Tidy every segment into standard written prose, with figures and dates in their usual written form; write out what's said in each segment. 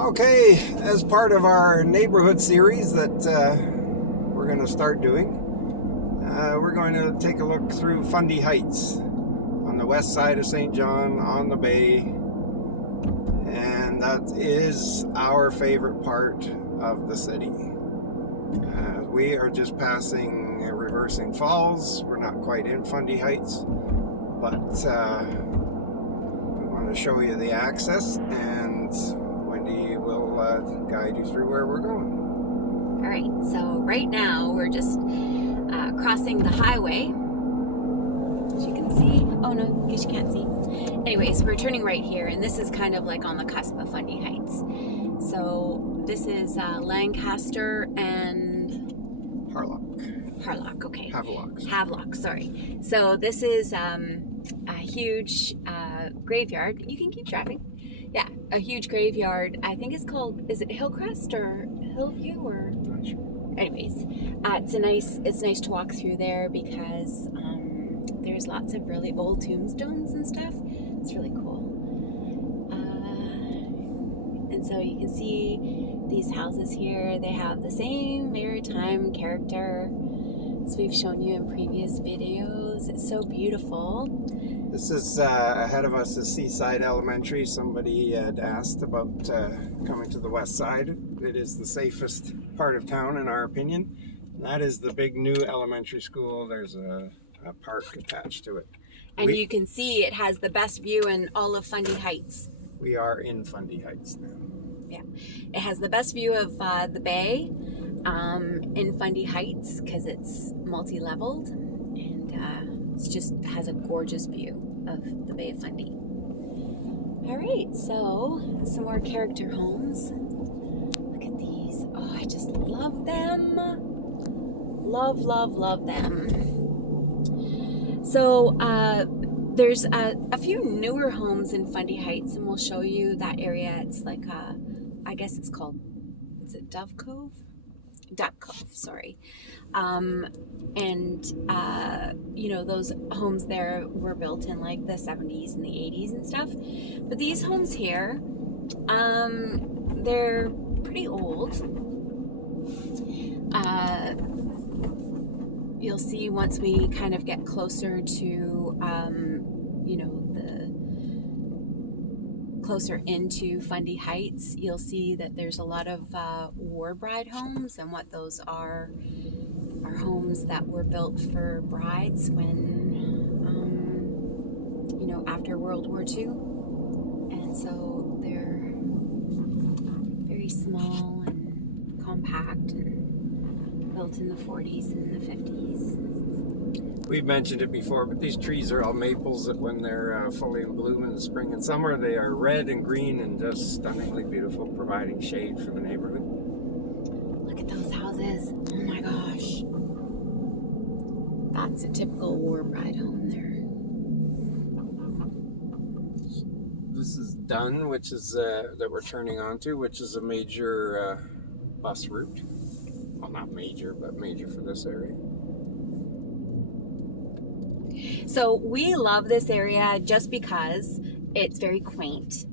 Okay, as part of our neighborhood series that we're going to start doing, we're going to take a look through Fundy Heights on the west side of St. John on the bay, and that is our favorite part of the city. We are just passing Reversing Falls. We're not quite in Fundy Heights, but we want to show you the access, and Wendy will guide you through where we're going. All right, so right now we're just crossing the highway. As you can see, oh no, I guess you can't see. Anyways, we're turning right here, and this is kind of like on the cusp of Fundy Heights. So this is Lancaster and Harlock, okay. Havelock, sorry. So this is a huge graveyard. You can keep driving. Yeah, a huge graveyard. I think it's called, is it Hillcrest or Hillview or? Not sure. Anyways, it's nice to walk through there because there's lots of really old tombstones and stuff. It's really cool. And so you can see these houses here. They have the same maritime character as we've shown you in previous videos. It's so beautiful. This is ahead of us is Seaside Elementary. Somebody had asked about coming to the west side. It is the safest part of town in our opinion. And that is the big new elementary school. There's a park attached to it. And you can see it has the best view in all of Fundy Heights. We are in Fundy Heights now. Yeah, it has the best view of the bay in Fundy Heights because it's multi-leveled, and it just has a gorgeous view of the Bay of Fundy. All right, so some more character homes. Look at these. Oh, I just love them. Love them. So there's a few newer homes in Fundy Heights, and we'll show you that area. It's like I guess it's called, is it Dove Cove? Duck Cove, sorry. You know, those homes there were built in like the 70s and the 80s and stuff. But these homes here, they're pretty old. You'll see once we kind of get closer to, you know, closer into Fundy Heights, you'll see that there's a lot of war bride homes, and what those are homes that were built for brides when, you know, after World War II. And so they're very small and compact and built in the 40s and the 50s. We've mentioned it before, but these trees are all maples that when they're fully in bloom in the spring and summer, they are red and green and just stunningly beautiful, providing shade for the neighborhood. Look at those houses. Oh my gosh. That's a typical war bride home there. This is Dunn, which is that we're turning onto, which is a major bus route. Well, not major, but major for this area. So we love this area just because it's very quaint.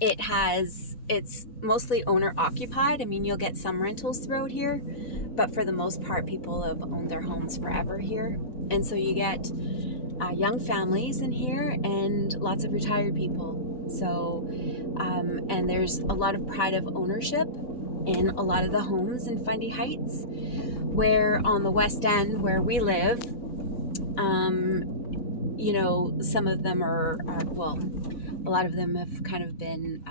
It's mostly owner occupied. I mean, you'll get some rentals throughout here, but for the most part, people have owned their homes forever here. And so you get young families in here and lots of retired people. So, and there's a lot of pride of ownership in a lot of the homes in Fundy Heights, where on the West End where we live, you know, some of them are, well, a lot of them have kind of been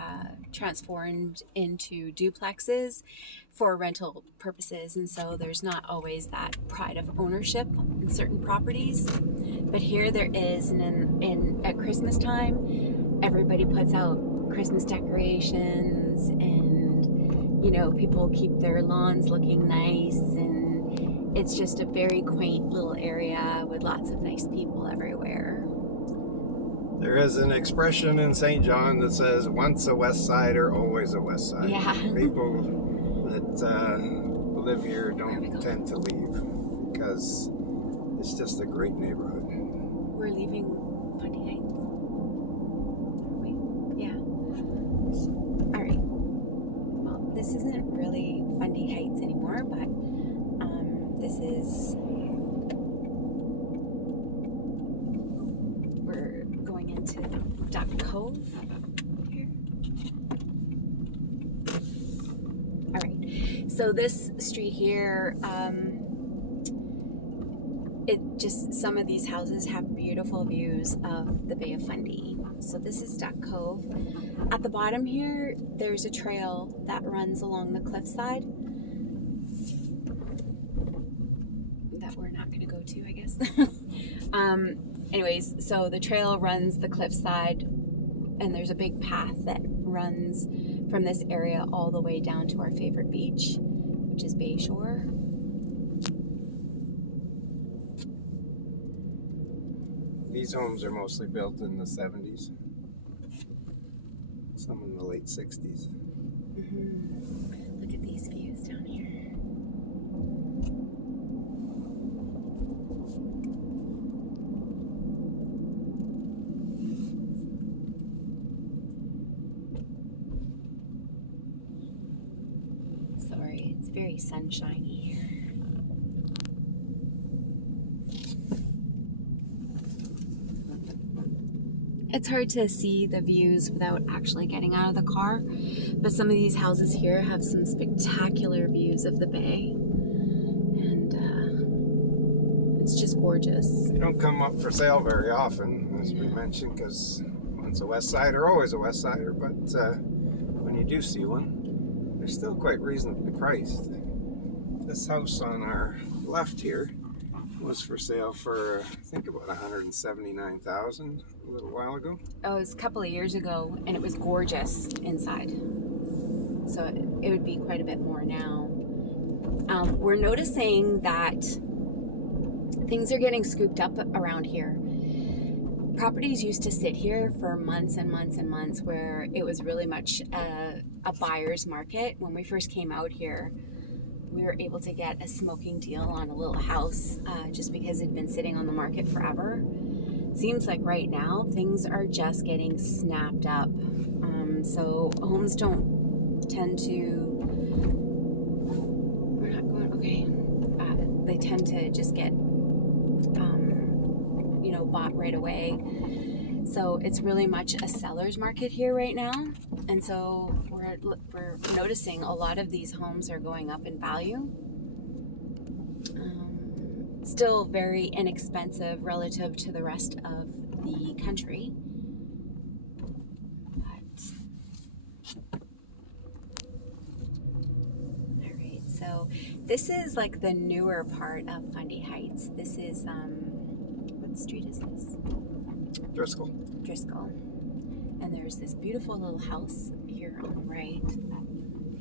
transformed into duplexes for rental purposes, and so there's not always that pride of ownership in certain properties. But here there is, and at Christmas time, everybody puts out Christmas decorations, and, you know, people keep their lawns looking nice, and it's just a very quaint little area with lots of nice people everywhere. There is an expression in St. John that says, once a West Sider, always a West Sider. Yeah. People that live here don't tend to leave because it's just a great neighborhood. We're leaving Fundy Heights. Wait, yeah. Cove here. All right, so this street here, some of these houses have beautiful views of the Bay of Fundy. So this is Duck Cove. At the bottom here, there's a trail that runs along the cliffside that we're not going to go to, I guess. Anyways, so the trail runs the cliffside, and there's a big path that runs from this area all the way down to our favorite beach, which is Bayshore. These homes are mostly built in the 70s. Some in the late 60s. Mm-hmm. Look at these views down here. Sorry, it's very sunshiny here. It's hard to see the views without actually getting out of the car, but some of these houses here have some spectacular views of the bay, and it's just gorgeous. They don't come up for sale very often, as we mentioned, because one's a West Sider, always a West Sider, but when you do see one, they're still quite reasonably priced. This house on our left here was for sale for, I think, about $179,000 a little while ago. Oh, it was a couple of years ago, and it was gorgeous inside. So it would be quite a bit more now. We're noticing that things are getting scooped up around here. Properties used to sit here for months and months and months, where it was really much a buyer's market. When we first came out here, we were able to get a smoking deal on a little house just because it'd been sitting on the market forever. Seems like right now things are just getting snapped up. So homes don't tend to, we're not going, okay. They tend to just get, bought right away. So it's really much a seller's market here right now. And so we're noticing a lot of these homes are going up in value. Still very inexpensive relative to the rest of the country. But, all right, so this is like the newer part of Fundy Heights. This is, what street is this? Driscoll. And there's this beautiful little house here on the right.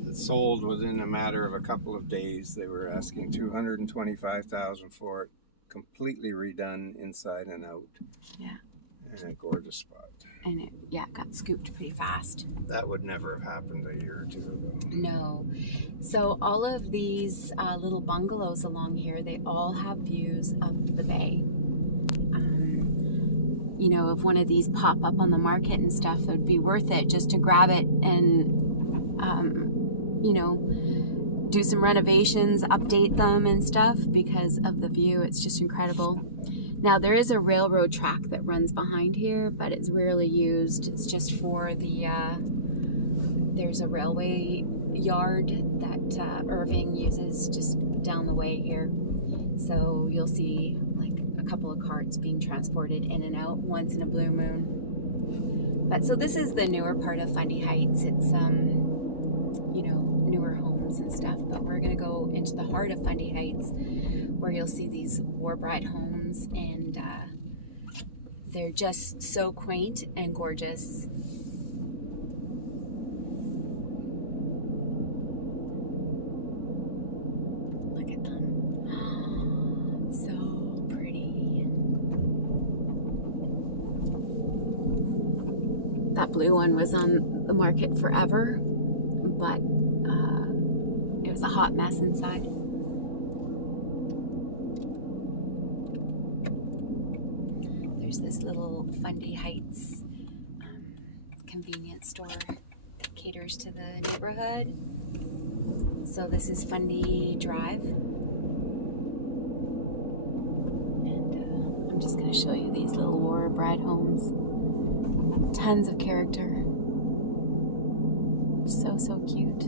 It sold within a matter of a couple of days. They were asking $225,000 for it, completely redone inside and out. Yeah. And a gorgeous spot. And it, got scooped pretty fast. That would never have happened a year or two ago. No. So all of these little bungalows along here, they all have views of the bay. If one of these pop up on the market and stuff, it would be worth it just to grab it and, do some renovations, update them and stuff because of the view. It's just incredible. Now, there is a railroad track that runs behind here, but it's rarely used. It's just for the, there's a railway yard that Irving uses just down the way here. So you'll see like a couple of carts being transported in and out once in a blue moon. But so this is the newer part of Fundy Heights. It's, newer homes and stuff. But we're going to go into the heart of Fundy Heights where you'll see these war bride homes, and they're just so quaint and gorgeous. Look at them. So pretty. That blue one was on the market forever, but it was a hot mess inside. There's this little Fundy Heights convenience store that caters to the neighborhood. So this is Fundy Drive. And I'm just going to show you these little war bride homes. Tons of character. So, so cute.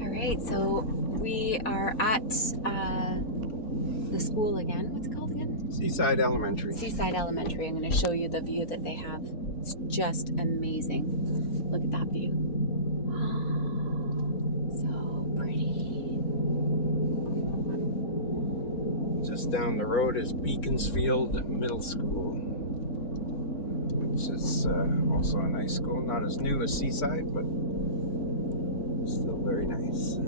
All right, so we are at the school again. What's it called again? Seaside Elementary. Seaside Elementary. I'm going to show you the view that they have. It's just amazing. Look at that view. So pretty. Just down the road is Beaconsfield Middle School, which is also a nice school. Not as new as Seaside, but still very nice.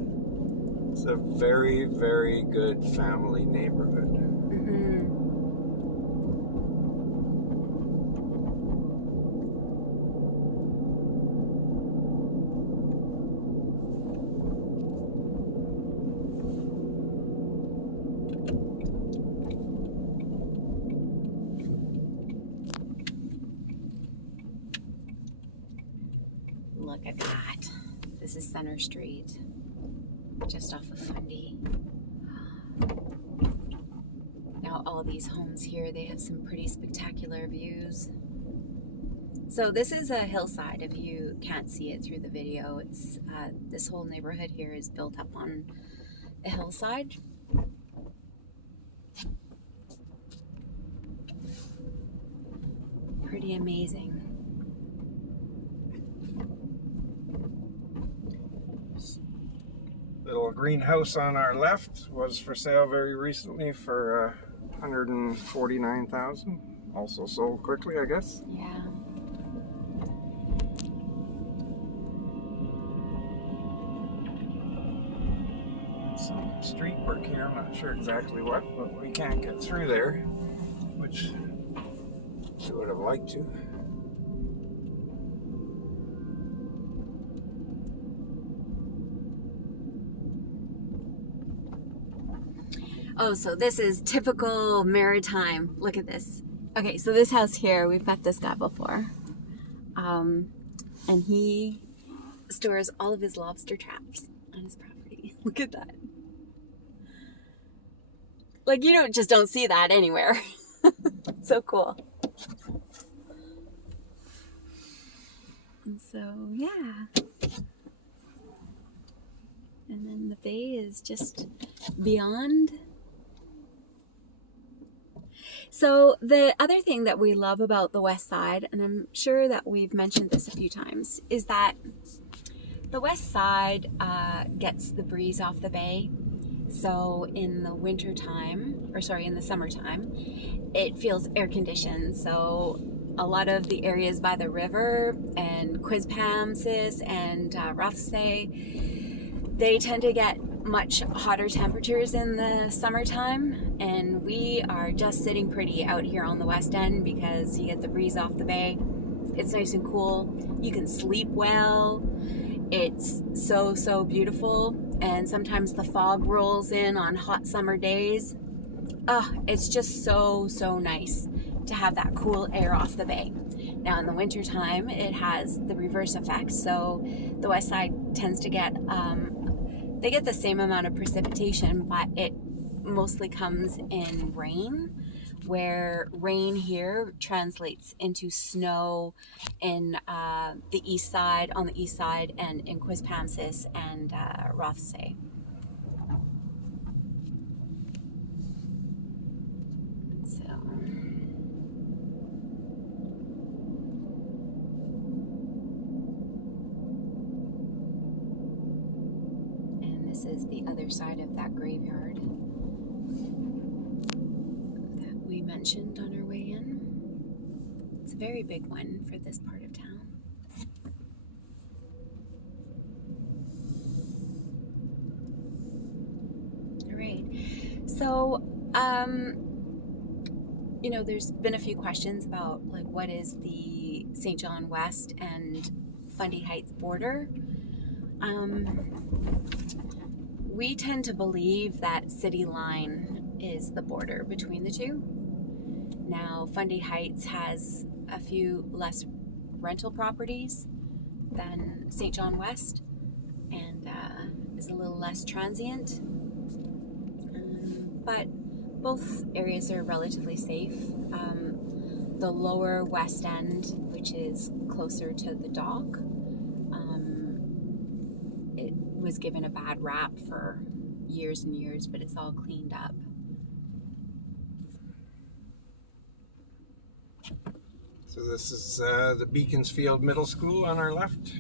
It's a very, very good family neighborhood. Mm-hmm. Look at that. This is Center Street, just off of Fundy. Now all these homes here, they have some pretty spectacular views. So this is a hillside if you can't see it through the video. It's this whole neighborhood here is built up on a hillside. Pretty amazing. Little greenhouse on our left was for sale very recently for $149,000. Also sold quickly, I guess. Yeah. Some street work here. I'm not sure exactly what, but we can't get through there, which we would have liked to. Oh, so this is typical maritime. Look at this. Okay, so this house here, we've met this guy before. And he stores all of his lobster traps on his property. Look at that. Like, you don't see that anywhere. So cool. And so, yeah. And then the bay is just beyond. So the other thing that we love about the West Side, and I'm sure that we've mentioned this a few times, is that the West Side gets the breeze off the bay. So in the winter time, in the summertime, it feels air conditioned. So a lot of the areas by the river and Quispamsis and Rothsay, they tend to get much hotter temperatures in the summertime, and we are just sitting pretty out here on the West End because you get the breeze off the bay. It's nice and cool. You can sleep well. It's so, so beautiful. And sometimes the fog rolls in on hot summer days. It's just so, so nice to have that cool air off the bay. Now in the wintertime, it has the reverse effect. So the West Side tends to get, they get the same amount of precipitation, but it mostly comes in rain, where rain here translates into snow in the east side, on the east side, and in Quispamsis and Rothsay. So, and this is the other side of that graveyard that we mentioned on our way in. It's a very big one for this part of town. All right. So, there's been a few questions about like what is the St. John West and Fundy Heights border. We tend to believe that City Line is the border between the two. Now, Fundy Heights has a few less rental properties than St. John West, and is a little less transient. But both areas are relatively safe. The lower west end, which is closer to the dock, it was given a bad rap for years and years, but it's all cleaned up. So this is the Beaconsfield Middle School on our left,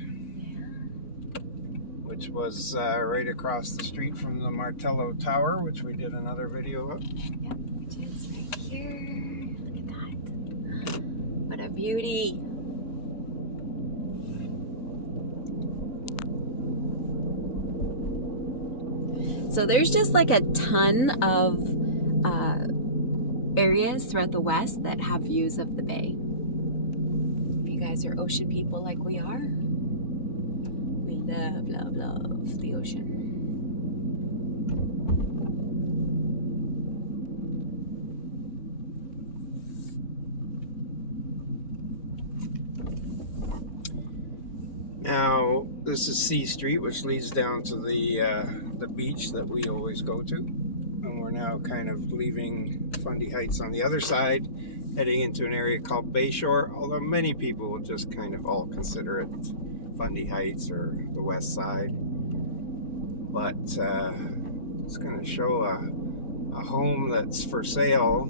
which was right across the street from the Martello Tower, which we did another video of. Yep, which is right here. Look at that. What a beauty. So there's just like a ton of areas throughout the west that have views of the bay. If you guys are ocean people like we are, we love the ocean. Now, this is C Street, which leads down to the beach that we always go to. And we're now kind of leaving Fundy Heights on the other side, heading into an area called Bayshore, although many people will just kind of all consider it Fundy Heights or the west side. But it's going to show a home that's for sale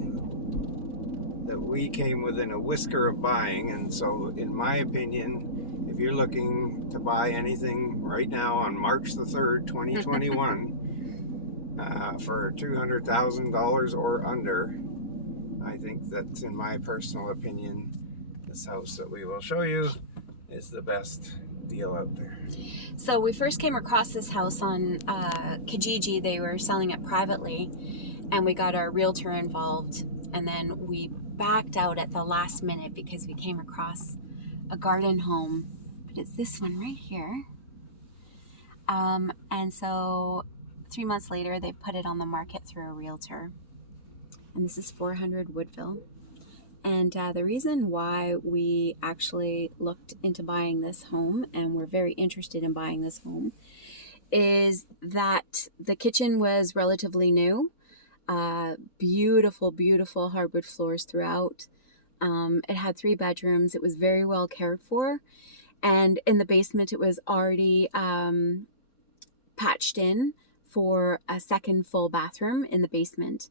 that we came within a whisker of buying. And so, in my opinion, if you're looking to buy anything right now on March the 3rd, 2021, for $200,000 or under, I think that, in my personal opinion, this house that we will show you is the best deal out there. So we first came across this house on Kijiji. They were selling it privately, and we got our realtor involved, and then we backed out at the last minute because we came across a garden home, but it's this one right here. And so 3 months later, they put it on the market through a realtor. And this is 400 Woodville. And the reason why we actually looked into buying this home, and we're very interested in buying this home, is that the kitchen was relatively new. Beautiful, beautiful hardwood floors throughout. It had 3 bedrooms. It was very well cared for. And in the basement, it was already patched in for a second full bathroom in the basement.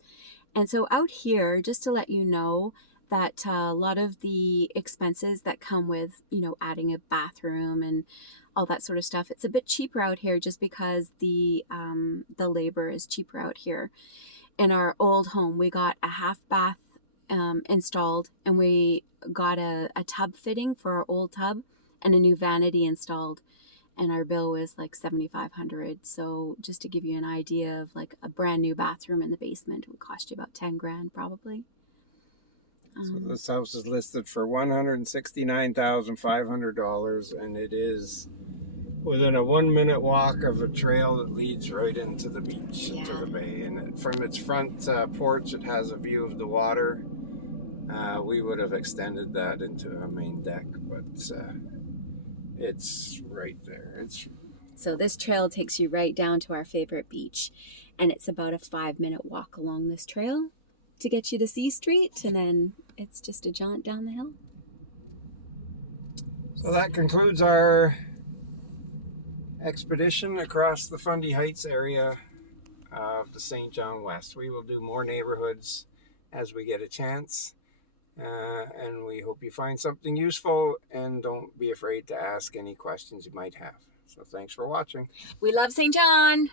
And so out here, just to let you know that a lot of the expenses that come with, you know, adding a bathroom and all that sort of stuff, it's a bit cheaper out here just because the labor is cheaper out here. In our old home, we got a half bath installed, and we got a tub fitting for our old tub and a new vanity installed, and our bill was like $7,500. So just to give you an idea of like a brand new bathroom in the basement would cost you about 10 grand probably. So this house is listed for $169,500, and it is within a 1-minute walk of a trail that leads right into the beach, to the bay. And from its front porch, it has a view of the water. We would have extended that into a main deck, but it's right there. So this trail takes you right down to our favorite beach, and it's about a 5-minute walk along this trail to get you to C Street, and then it's just a jaunt down the hill. So that concludes our expedition across the Fundy Heights area of the St. John West. We will do more neighborhoods as we get a chance, and we hope you find something useful, and don't be afraid to ask any questions you might have. So thanks for watching. We love St. John!